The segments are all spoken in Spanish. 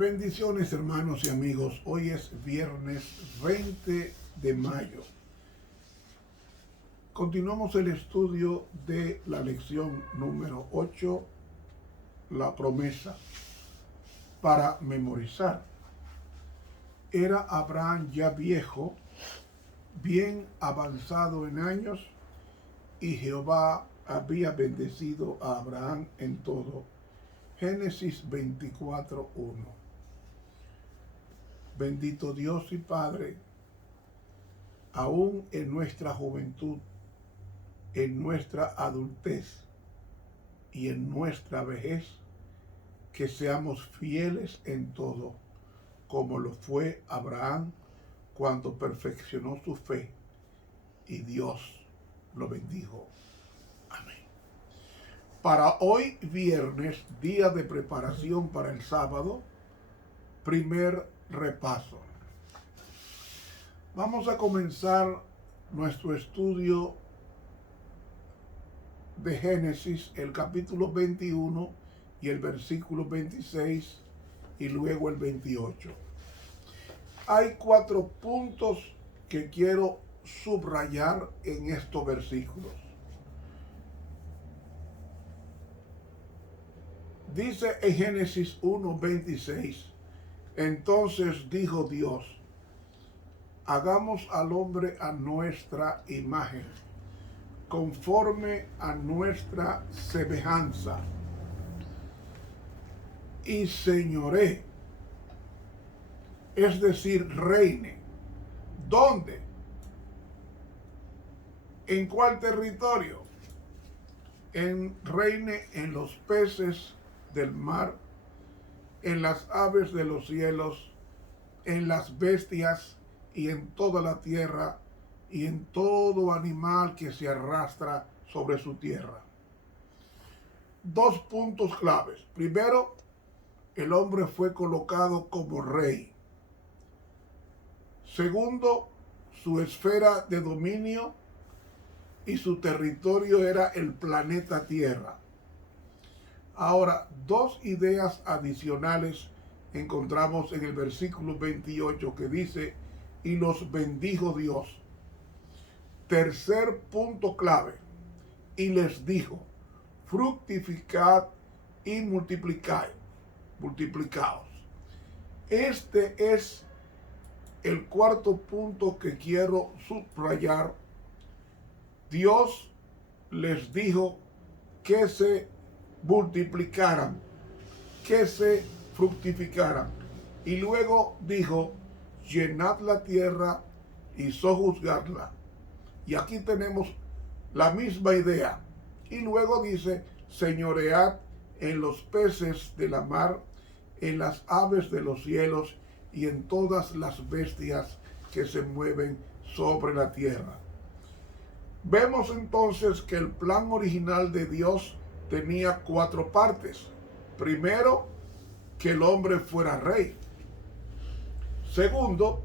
Bendiciones, hermanos y amigos. Hoy es viernes 20 de mayo. Continuamos el estudio de la lección número 8, la promesa, para memorizar. Era Abraham ya viejo, bien avanzado en años, y Jehová había bendecido a Abraham en todo. Génesis 24:1. Bendito Dios y Padre, aún en nuestra juventud, en nuestra adultez y en nuestra vejez, que seamos fieles en todo, como lo fue Abraham cuando perfeccionó su fe y Dios lo bendijo. Amén. Para hoy viernes, día de preparación para el sábado, primer repaso. Vamos a comenzar nuestro estudio de Génesis, el capítulo 21 y el versículo 26 y luego el 28. Hay 4 puntos que quiero subrayar en estos versículos. Dice en Génesis 1:26, entonces dijo Dios, hagamos al hombre a nuestra imagen, conforme a nuestra semejanza, y señoree, es decir, reine. ¿Dónde? ¿En cuál territorio? Reine en los peces del mar, en las aves de los cielos, en las bestias y en toda la tierra y en todo animal que se arrastra sobre su tierra. 2 puntos claves. Primero, el hombre fue colocado como rey. Segundo, su esfera de dominio y su territorio era el planeta Tierra. Ahora, 2 ideas adicionales encontramos en el versículo 28 que dice, y los bendijo Dios. Tercer punto clave, y les dijo, fructificad y multiplicaos. Este es el cuarto punto que quiero subrayar. Dios les dijo que se multiplicaran, que se fructificaran. Y luego dijo, llenad la tierra y sojuzgadla. Y aquí tenemos la misma idea. Y luego dice, señoread en los peces de la mar, en las aves de los cielos y en todas las bestias que se mueven sobre la tierra. Vemos entonces que el plan original de Dios tenía 4 partes. Primero, que el hombre fuera rey. Segundo,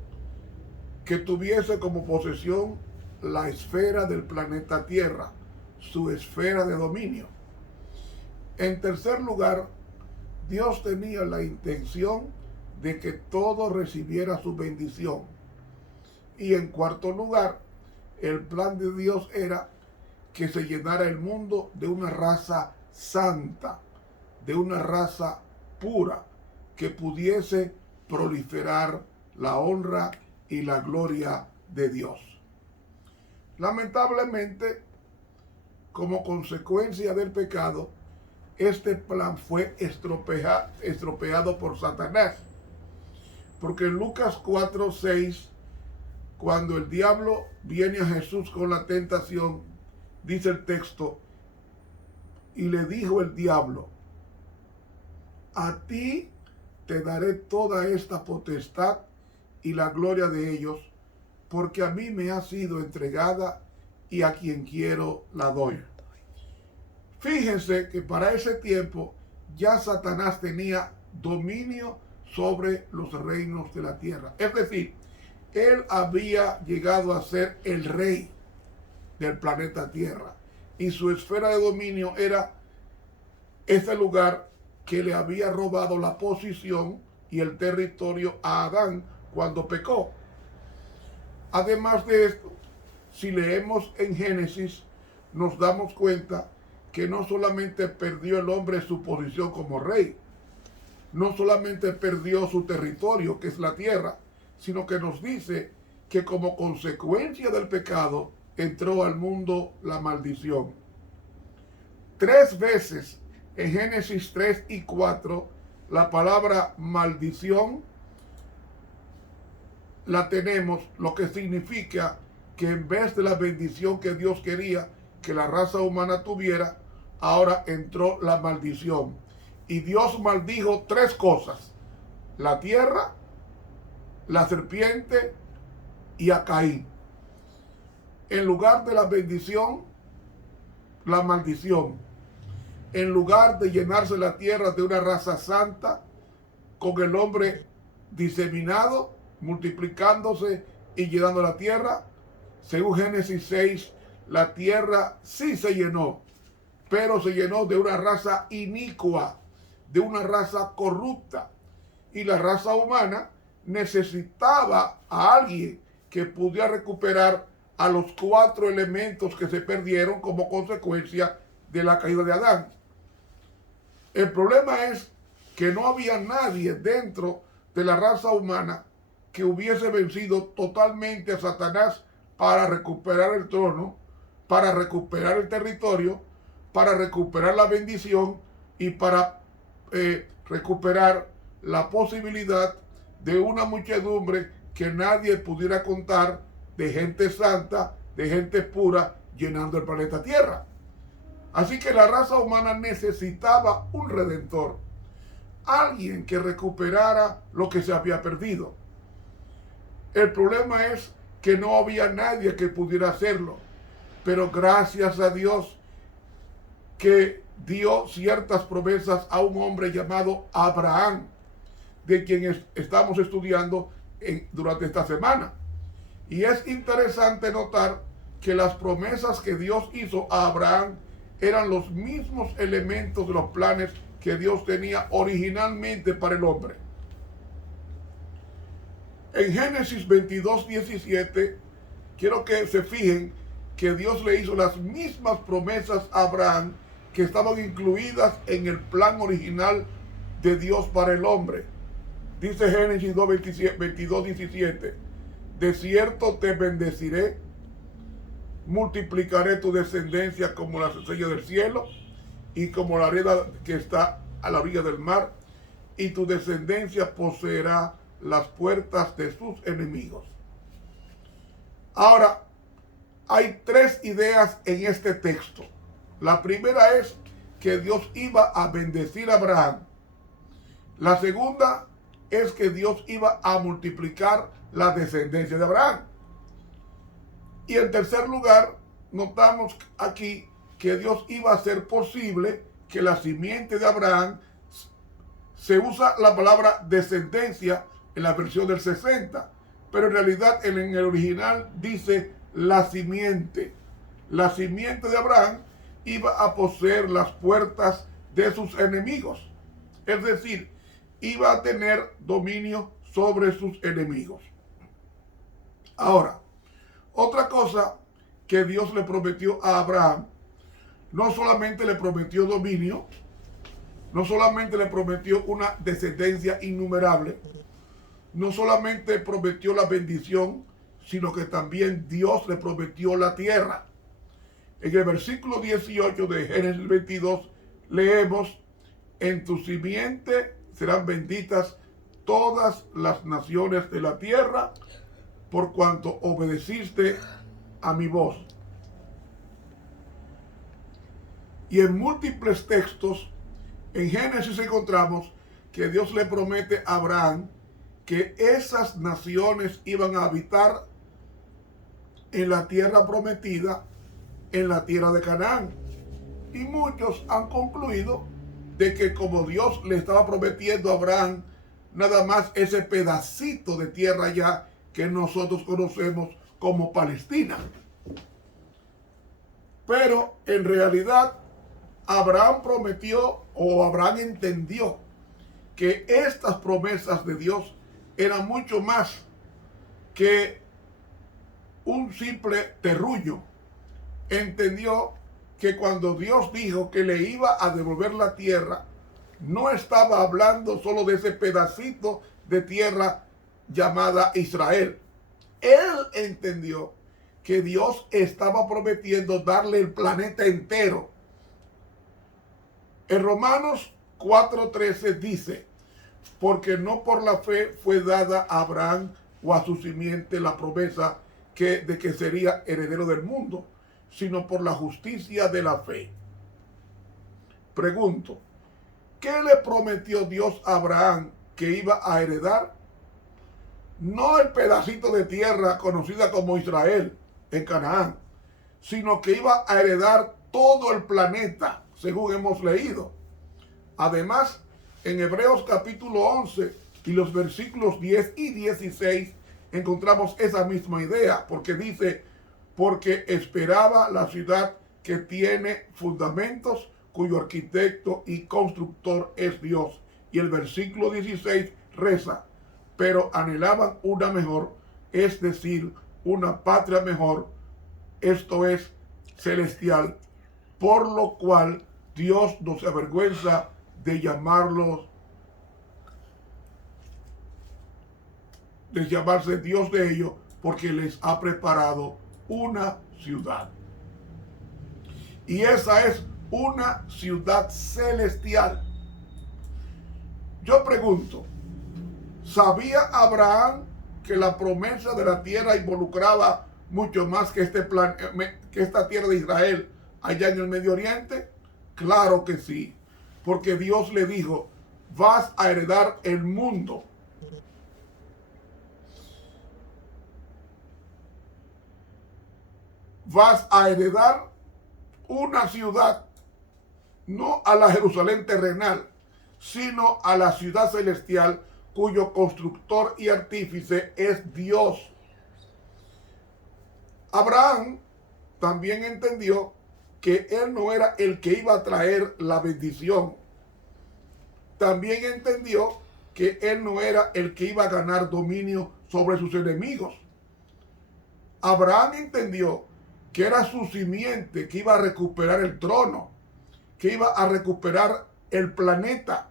que tuviese como posesión la esfera del planeta Tierra, su esfera de dominio. En tercer lugar, Dios tenía la intención de que todo recibiera su bendición. Y en cuarto lugar, el plan de Dios era que se llenara el mundo de una raza santa, de una raza pura, que pudiese proliferar la honra y la gloria de Dios. Lamentablemente, como consecuencia del pecado, este plan fue estropeado por Satanás. Porque en Lucas 4:6, cuando el diablo viene a Jesús con la tentación, dice el texto, y le dijo el diablo, a ti te daré toda esta potestad y la gloria de ellos, porque a mí me ha sido entregada y a quien quiero la doy. Fíjense que para ese tiempo ya Satanás tenía dominio sobre los reinos de la tierra. Es decir, él había llegado a ser el rey del planeta Tierra. Y su esfera de dominio era ese lugar que le había robado la posición y el territorio a Adán cuando pecó. Además de esto, si leemos en Génesis, nos damos cuenta que no solamente perdió el hombre su posición como rey, no solamente perdió su territorio, que es la tierra, sino que nos dice que como consecuencia del pecado entró al mundo la maldición. 3 veces en Génesis 3 y 4 la palabra maldición la tenemos, lo que significa que en vez de la bendición que Dios quería que la raza humana tuviera, ahora entró la maldición. Y Dios maldijo 3 cosas: la tierra, la serpiente y a Caín. En lugar de la bendición, la maldición. En lugar de llenarse la tierra de una raza santa, con el hombre diseminado, multiplicándose y llenando la tierra, según Génesis 6, la tierra sí se llenó, pero se llenó de una raza inicua, de una raza corrupta. Y la raza humana necesitaba a alguien que pudiera recuperar a los 4 elementos que se perdieron como consecuencia de la caída de Adán. El problema es que no había nadie dentro de la raza humana que hubiese vencido totalmente a Satanás para recuperar el trono, para recuperar el territorio, para recuperar la bendición y para recuperar la posibilidad de una muchedumbre que nadie pudiera contar, de gente santa, de gente pura, llenando el planeta Tierra. Así que la raza humana necesitaba un redentor, alguien que recuperara lo que se había perdido. El problema es que no había nadie que pudiera hacerlo, pero gracias a Dios que dio ciertas promesas a un hombre llamado Abraham, de quien estamos estudiando durante esta semana. Y es interesante notar que las promesas que Dios hizo a Abraham eran los mismos elementos de los planes que Dios tenía originalmente para el hombre. En Génesis 22:17, quiero que se fijen que Dios le hizo las mismas promesas a Abraham que estaban incluidas en el plan original de Dios para el hombre. Dice Génesis 22:17, de cierto te bendeciré, multiplicaré tu descendencia como las estrellas del cielo y como la arena que está a la orilla del mar, y tu descendencia poseerá las puertas de sus enemigos. Ahora, hay 3 ideas en este texto. La primera es que Dios iba a bendecir a Abraham. La segunda es que Dios iba a multiplicar la descendencia de Abraham. Y en tercer lugar, notamos aquí que Dios iba a hacer posible que la simiente de Abraham, se usa la palabra descendencia en la versión del 60, pero en realidad en el original dice la simiente. La simiente de Abraham iba a poseer las puertas de sus enemigos, es decir, iba a tener dominio sobre sus enemigos. Ahora, otra cosa que Dios le prometió a Abraham, no solamente le prometió dominio, no solamente le prometió una descendencia innumerable, no solamente prometió la bendición, sino que también Dios le prometió la tierra. En el versículo 18 de Génesis 22 leemos, en tu simiente serán benditas todas las naciones de la tierra, por cuanto obedeciste a mi voz. Y en múltiples textos en Génesis encontramos que Dios le promete a Abraham que esas naciones iban a habitar en la tierra prometida, en la tierra de Canaán. Y muchos han concluido de que como Dios le estaba prometiendo a Abraham nada más ese pedacito de tierra allá que nosotros conocemos como Palestina. Pero en realidad Abraham prometió, o Abraham entendió, que estas promesas de Dios eran mucho más que un simple terruño. Entendió que cuando Dios dijo que le iba a devolver la tierra, no estaba hablando solo de ese pedacito de tierra llamada Israel. Él entendió que Dios estaba prometiendo darle el planeta entero. En Romanos 4:13 dice: porque no por la fe fue dada a Abraham o a su simiente la promesa de que sería heredero del mundo, sino por la justicia de la fe. Pregunto, ¿qué le prometió Dios a Abraham que iba a heredar? No el pedacito de tierra conocida como Israel en Canaán, sino que iba a heredar todo el planeta, según hemos leído. Además, en Hebreos capítulo 11 y los versículos 10 y 16 encontramos esa misma idea, porque dice: porque esperaba la ciudad que tiene fundamentos, cuyo arquitecto y constructor es Dios. Y el versículo 16 reza: pero anhelaban una mejor, es decir, una patria mejor, esto es, celestial, por lo cual Dios no se avergüenza de llamarse Dios de ellos, porque les ha preparado una ciudad. Y esa es una ciudad celestial. Yo pregunto, ¿sabía Abraham que la promesa de la tierra involucraba mucho más que esta tierra de Israel allá en el Medio Oriente? Claro que sí, porque Dios le dijo: vas a heredar el mundo. Vas a heredar una ciudad, no a la Jerusalén terrenal, sino a la ciudad celestial, cuyo constructor y artífice es Dios. Abraham también entendió que él no era el que iba a traer la bendición. También entendió que él no era el que iba a ganar dominio sobre sus enemigos. Abraham entendió que era su simiente que iba a recuperar el trono, que iba a recuperar el planeta,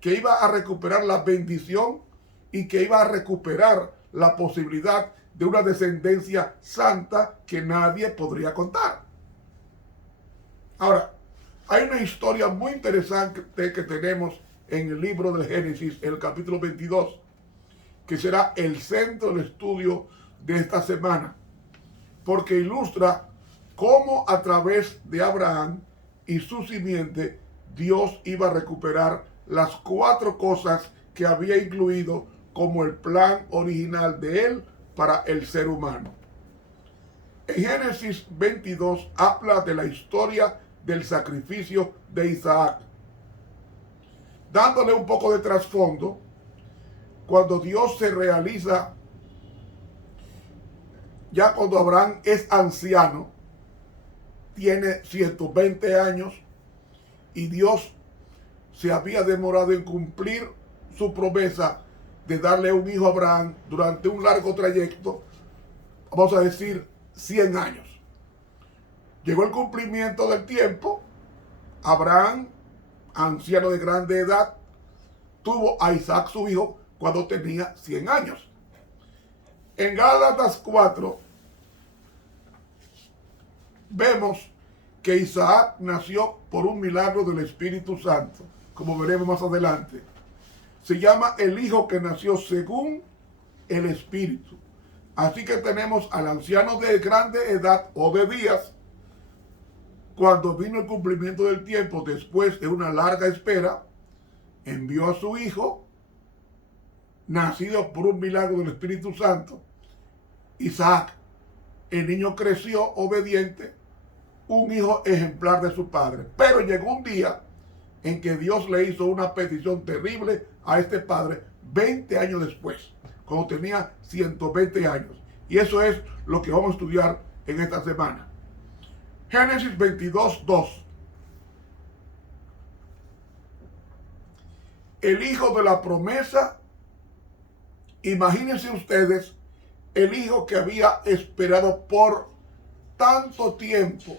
que iba a recuperar la bendición y que iba a recuperar la posibilidad de una descendencia santa que nadie podría contar. Ahora, hay una historia muy interesante que tenemos en el libro del Génesis, en el capítulo 22, que será el centro del estudio de esta semana, porque ilustra cómo a través de Abraham y su simiente Dios iba a recuperar las 4 cosas que había incluido como el plan original de él para el ser humano. En Génesis 22 habla de la historia del sacrificio de Isaac. Dándole un poco de trasfondo, cuando Dios se realiza, ya cuando Abraham es anciano, tiene 120 años, y Dios se había demorado en cumplir su promesa de darle un hijo a Abraham durante un largo trayecto, vamos a decir 100 años. Llegó el cumplimiento del tiempo. Abraham, anciano de grande edad, tuvo a Isaac su hijo cuando tenía 100 años. En Gálatas 4 vemos que Isaac nació por un milagro del Espíritu Santo, como veremos más adelante. Se llama el hijo que nació según el Espíritu. Así que tenemos al anciano de grande edad o de días, cuando vino el cumplimiento del tiempo, después de una larga espera, envió a su hijo, nacido por un milagro del Espíritu Santo, Isaac. El niño creció obediente, un hijo ejemplar de su padre. Pero llegó un día en que Dios le hizo una petición terrible a este padre 20 años después, cuando tenía 120 años. Y eso es lo que vamos a estudiar en esta semana. Génesis 22:2. el hijo de la promesa. Imagínense ustedes el hijo que había esperado por tanto tiempo.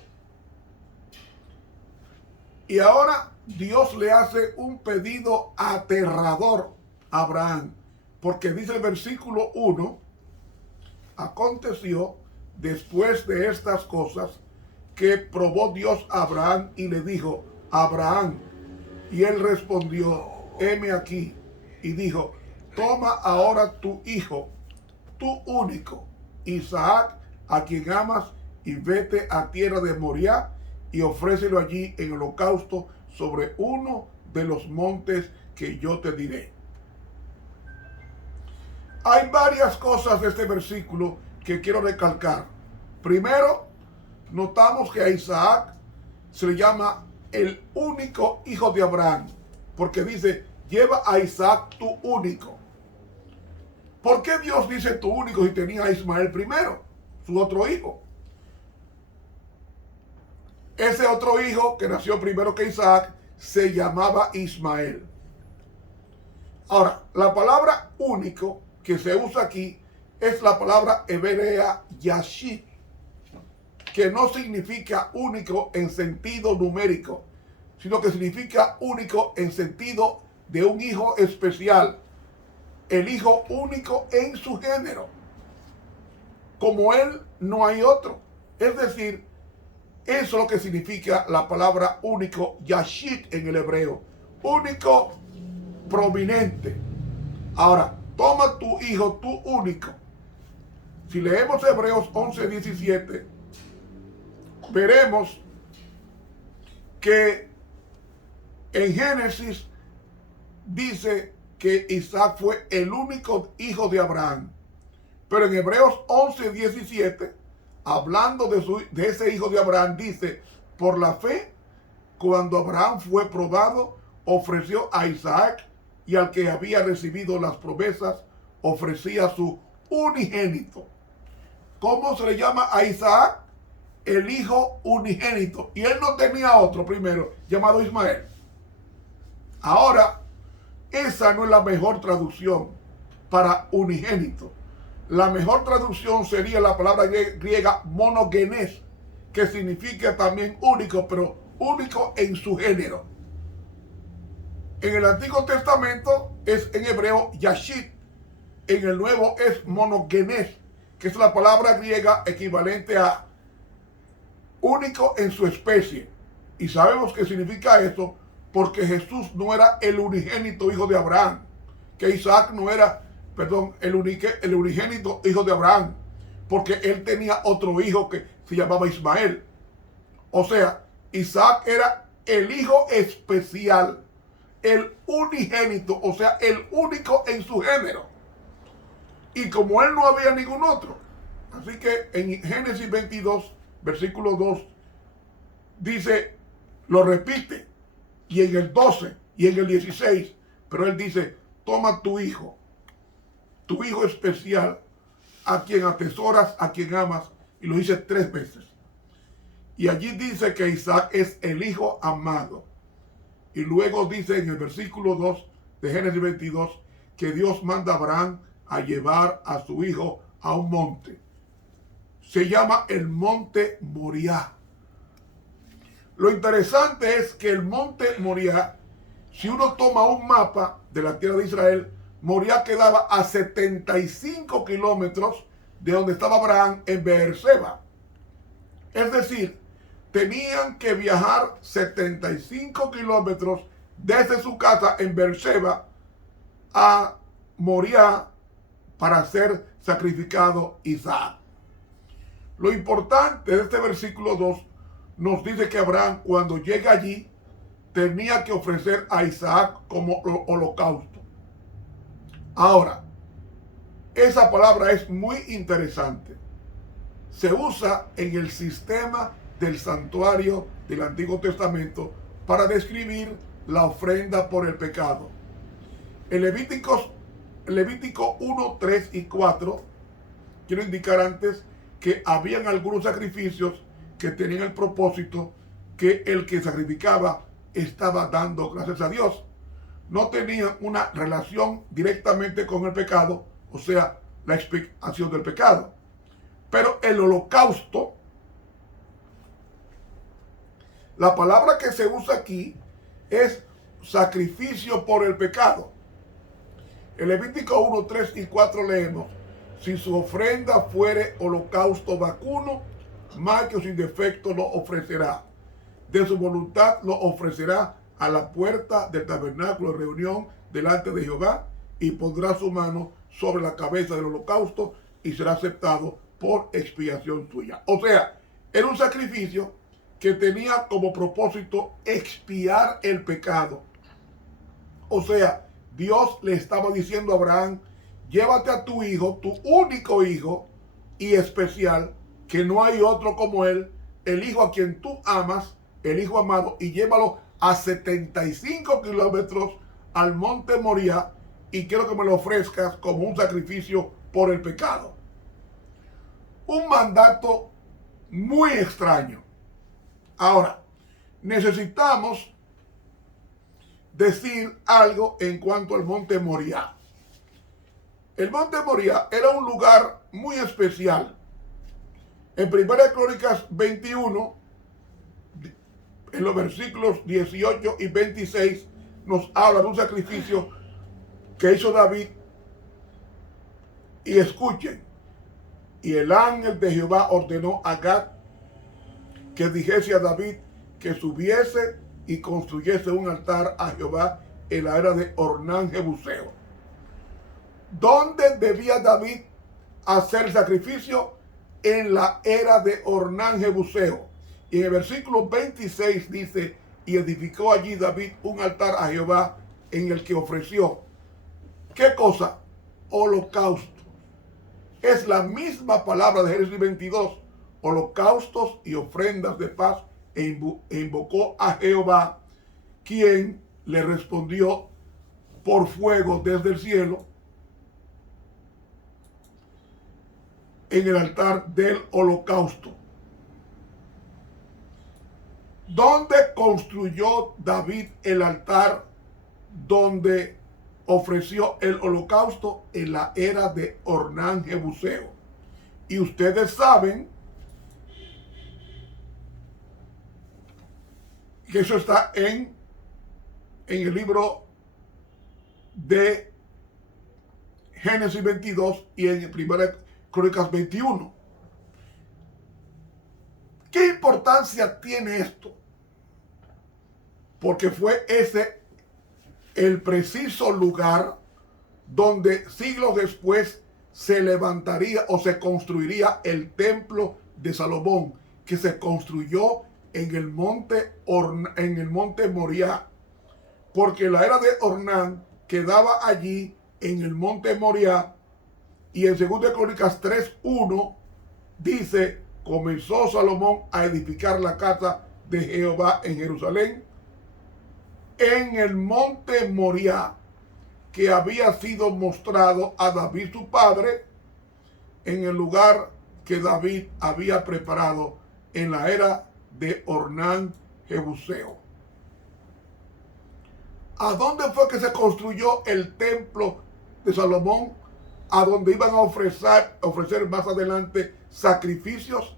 Y ahora Dios le hace un pedido aterrador a Abraham. Porque dice el versículo 1, aconteció después de estas cosas que probó Dios a Abraham y le dijo, Abraham, y él respondió, heme aquí, y dijo, toma ahora tu hijo, tu único, Isaac, a quien amas, y vete a tierra de Moriah, y ofrécelo allí en holocausto sobre uno de los montes que yo te diré. Hay varias cosas de este versículo que quiero recalcar. Primero, notamos que a Isaac se le llama el único hijo de Abraham, porque dice, lleva a Isaac tu único. ¿Por qué Dios dice tu único si tenía a Ismael primero, su otro hijo? Ese otro hijo que nació primero que Isaac se llamaba Ismael. Ahora, la palabra único que se usa aquí es la palabra hebrea yashid, que no significa único en sentido numérico, sino que significa único en sentido de un hijo especial, el hijo único en su género. Como él no hay otro. Es decir, eso es lo que significa la palabra único, yashid en el hebreo. Único, prominente. Ahora, toma tu hijo, tu único. Si leemos Hebreos 11:17, veremos que en Génesis dice que Isaac fue el único hijo de Abraham. Pero en Hebreos 11:17, hablando de ese hijo de Abraham, dice, por la fe, cuando Abraham fue probado, ofreció a Isaac, y al que había recibido las promesas, ofrecía su unigénito. ¿Cómo se le llama a Isaac? El hijo unigénito. Y él no tenía otro primero, llamado Ismael. Ahora, esa no es la mejor traducción para unigénito. La mejor traducción sería la palabra griega monogenes, que significa también único, pero único en su género. En el Antiguo Testamento es en hebreo yashid. En el Nuevo es monogenes, que es la palabra griega equivalente a único en su especie. Y sabemos qué significa esto porque Jesús no era el unigénito hijo de Abraham, que Isaac no era, el unigénito hijo de Abraham, porque él tenía otro hijo que se llamaba Ismael. O sea, Isaac era el hijo especial, el unigénito, o sea, el único en su género. Y como él no había ningún otro. Así que en Génesis 22, versículo 2, dice, lo repite, y en el 12 y en el 16, pero él dice, toma tu hijo especial, a quien atesoras, a quien amas, y lo dice 3 veces. Y allí dice que Isaac es el hijo amado. Y luego dice en el versículo 2 de Génesis 22 que Dios manda a Abraham a llevar a su hijo a un monte. Se llama el monte Moriah. Lo interesante es que el monte Moriah, si uno toma un mapa de la tierra de Israel, Moriah quedaba a 75 kilómetros de donde estaba Abraham en Beerseba. Es decir, tenían que viajar 75 kilómetros desde su casa en Beerseba a Moriah para ser sacrificado Isaac. Lo importante de este versículo 2 nos dice que Abraham, cuando llega allí, tenía que ofrecer a Isaac como holocausto. Ahora, esa palabra es muy interesante. Se usa en el sistema del santuario del Antiguo Testamento para describir la ofrenda por el pecado. En Levítico 1, 3 y 4, quiero indicar antes que habían algunos sacrificios que tenían el propósito que el que sacrificaba estaba dando gracias a Dios. no tenían una relación directamente con el pecado, o sea, la expiación del pecado. Pero el holocausto, la palabra que se usa aquí es sacrificio por el pecado. En Levítico 1, 3 y 4 leemos: si su ofrenda fuere holocausto vacuno, macho sin defecto lo ofrecerá. De su voluntad lo ofrecerá a la puerta del tabernáculo de reunión delante de Jehová, y pondrá su mano sobre la cabeza del holocausto y será aceptado por expiación suya. O sea, era un sacrificio que tenía como propósito expiar el pecado. O sea, Dios le estaba diciendo a Abraham: llévate a tu hijo, tu único hijo y especial, que no hay otro como él, el hijo a quien tú amas, el hijo amado, y llévalo a 75 kilómetros al monte Moriah, y quiero que me lo ofrezcas como un sacrificio por el pecado. Un mandato muy extraño. Ahora, necesitamos decir algo en cuanto al monte Moriah. El monte Moriah era un lugar muy especial. En 1 Crónicas 21, en los versículos 18 y 26, nos habla de un sacrificio que hizo David. Y escuchen: y el ángel de Jehová ordenó a Gad que dijese a David que subiese y construyese un altar a Jehová en la era de Ornán Jebuseo. ¿Dónde debía David hacer sacrificio? En la era de Ornán Jebuseo. Y en el versículo 26 dice: y edificó allí David un altar a Jehová en el que ofreció, ¿qué cosa? Holocausto. Es la misma palabra de Génesis 22, holocaustos y ofrendas de paz, e invocó a Jehová, quien le respondió por fuego desde el cielo en el altar del holocausto. ¿Dónde construyó David el altar donde ofreció el holocausto? En la era de Ornán Jebuseo. Y ustedes saben que eso está en el libro de Génesis 22 y en 1 Crónicas 21. ¿Qué importancia tiene esto? Porque fue ese el preciso lugar donde siglos después se levantaría o se construiría el templo de Salomón, que se construyó en el monte Moriah, porque la era de Ornán quedaba allí en el monte Moriah. Y en 2 Crónicas 3:1 dice: comenzó Salomón a edificar la casa de Jehová en Jerusalén, en el monte Moriah, que había sido mostrado a David su padre, en el lugar que David había preparado en la era de Ornán Jebuseo. ¿A dónde fue que se construyó el templo de Salomón? A donde iban a ofrecer más adelante sacrificios,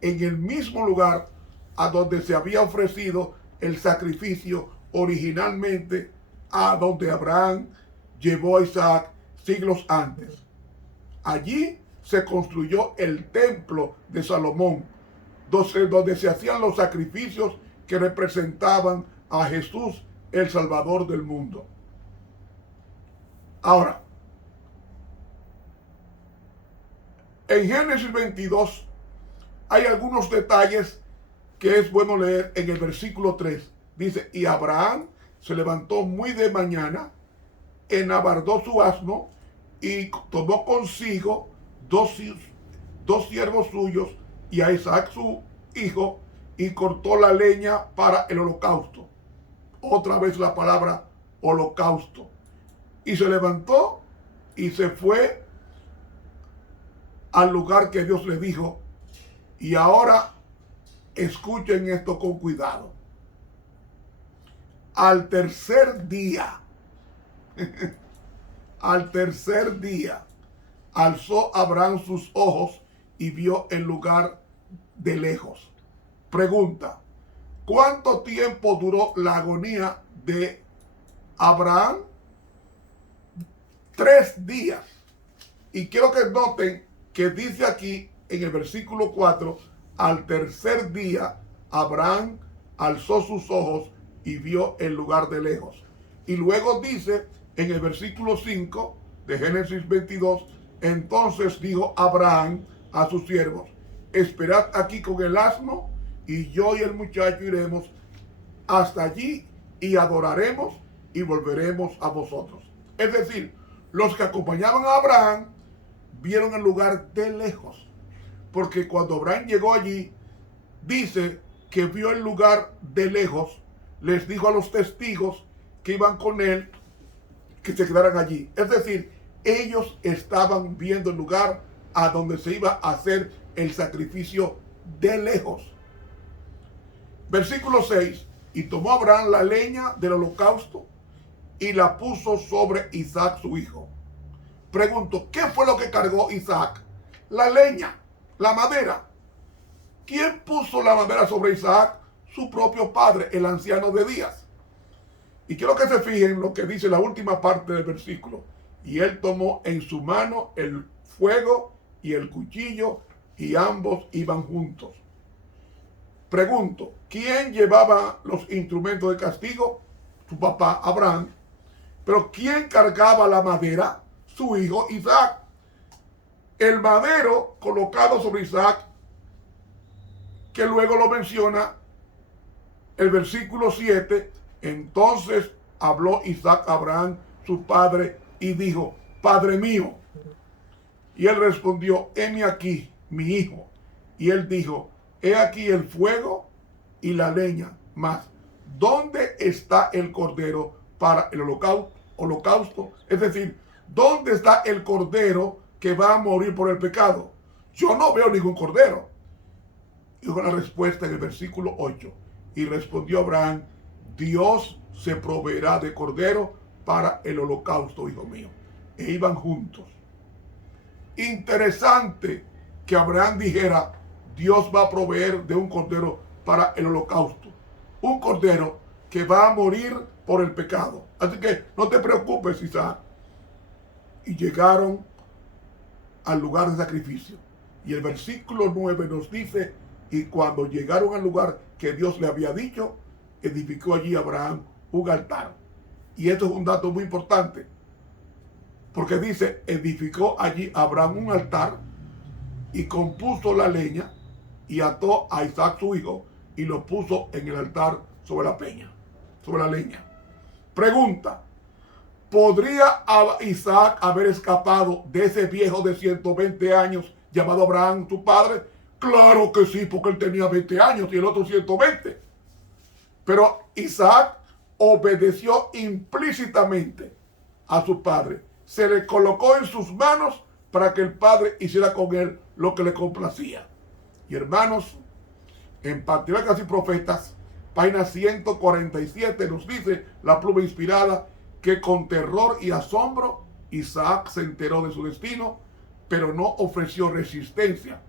en el mismo lugar a donde se había ofrecido el sacrificio originalmente, a donde Abraham llevó a Isaac siglos antes. Allí se construyó el templo de Salomón, donde se hacían los sacrificios que representaban a Jesús, el Salvador del mundo. Ahora, en Génesis 22 hay algunos detalles que es bueno leer. En el versículo 3 dice: y Abraham se levantó muy de mañana, enabardó su asno y tomó consigo dos siervos suyos y a Isaac su hijo, y cortó la leña para el holocausto. Otra vez la palabra holocausto. Y se levantó y se fue al lugar que Dios le dijo. Y ahora escuchen esto con cuidado. Al tercer día, Al tercer día alzó Abraham sus ojos y vio el lugar de lejos. Pregunta: ¿cuánto tiempo duró la agonía de Abraham? 3 días. Y quiero que noten que dice aquí en el versículo 4, al tercer día Abraham alzó sus ojos y vio el lugar de lejos. Y luego dice en el versículo 5 de Génesis 22, entonces dijo Abraham a sus siervos: esperad aquí con el asno, y yo y el muchacho iremos hasta allí y adoraremos y volveremos a vosotros. Es decir, los que acompañaban a Abraham vieron el lugar de lejos, porque cuando Abraham llegó allí, dice que vio el lugar de lejos, les dijo a los testigos que iban con él que se quedaran allí. Es decir, ellos estaban viendo el lugar a donde se iba a hacer el sacrificio de lejos. Versículo 6, y tomó Abraham la leña del holocausto y la puso sobre Isaac su hijo. Pregunto, ¿qué fue lo que cargó Isaac? La leña, la madera. ¿Quién puso la madera sobre Isaac? Su propio padre, el anciano de días. Y quiero que se fijen lo que dice la última parte del versículo. Y él tomó en su mano el fuego y el cuchillo, y ambos iban juntos. Pregunto, ¿quién llevaba los instrumentos de castigo? Su papá, Abraham. Pero ¿quién cargaba la madera? Su hijo Isaac. El madero colocado sobre Isaac, que luego lo menciona el versículo 7, entonces habló Isaac a Abraham, su padre, y dijo: Padre mío. Y él respondió: heme aquí, mi hijo. Y él dijo: he aquí el fuego y la leña, mas ¿dónde está el cordero para el holocausto? Es decir, ¿dónde está el cordero que va a morir por el pecado? Yo no veo ningún cordero. Y con la respuesta en el versículo 8. Y respondió Abraham: Dios se proveerá de cordero para el holocausto, hijo mío. E iban juntos. Interesante que Abraham dijera: Dios va a proveer de un cordero para el holocausto. Un cordero que va a morir por el pecado. Así que no te preocupes, Isaac. Y llegaron al lugar de sacrificio. Y el versículo 9 nos dice: y cuando llegaron al lugar que Dios le había dicho, edificó allí Abraham un altar. Y esto es un dato muy importante, porque dice: edificó allí Abraham un altar y compuso la leña y ató a Isaac su hijo y lo puso en el altar sobre la peña, sobre la leña. Pregunta: ¿podría Isaac haber escapado de ese viejo de 120 años llamado Abraham, su padre? Claro que sí, porque él tenía 20 años y el otro 120. Pero Isaac obedeció implícitamente a su padre. Se le colocó en sus manos para que el padre hiciera con él lo que le complacía. Y hermanos, en Patriarcas y Profetas, página 147, nos dice la pluma inspirada que con terror y asombro Isaac se enteró de su destino, pero no ofreció resistencia.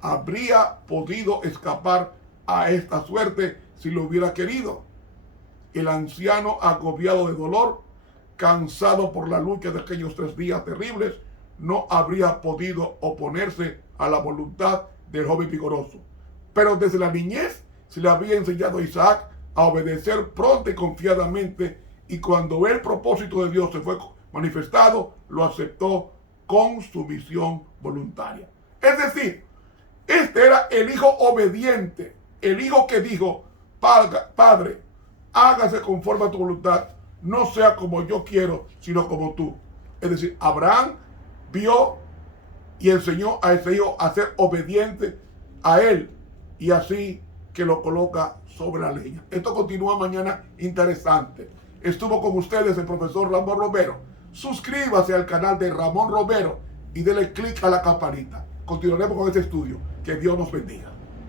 Habría podido escapar a esta suerte si lo hubiera querido. El anciano, agobiado de dolor, cansado por la lucha de aquellos 3 días terribles, no habría podido oponerse a la voluntad del joven vigoroso. Pero desde la niñez se le había enseñado a Isaac a obedecer pronto y confiadamente, y cuando el propósito de Dios se fue manifestado, lo aceptó con sumisión voluntaria. Es decir, este era el hijo obediente, el hijo que dijo: Padre, hágase conforme a tu voluntad, no sea como yo quiero, sino como tú. Es decir, Abraham vio y enseñó a ese hijo a ser obediente a él, y así que lo coloca sobre la leña. Esto continúa mañana interesante. Estuvo con ustedes el profesor Ramón Romero. Suscríbase al canal de Ramón Romero y dele clic a la campanita. Continuaremos con este estudio. Que Dios nos bendiga.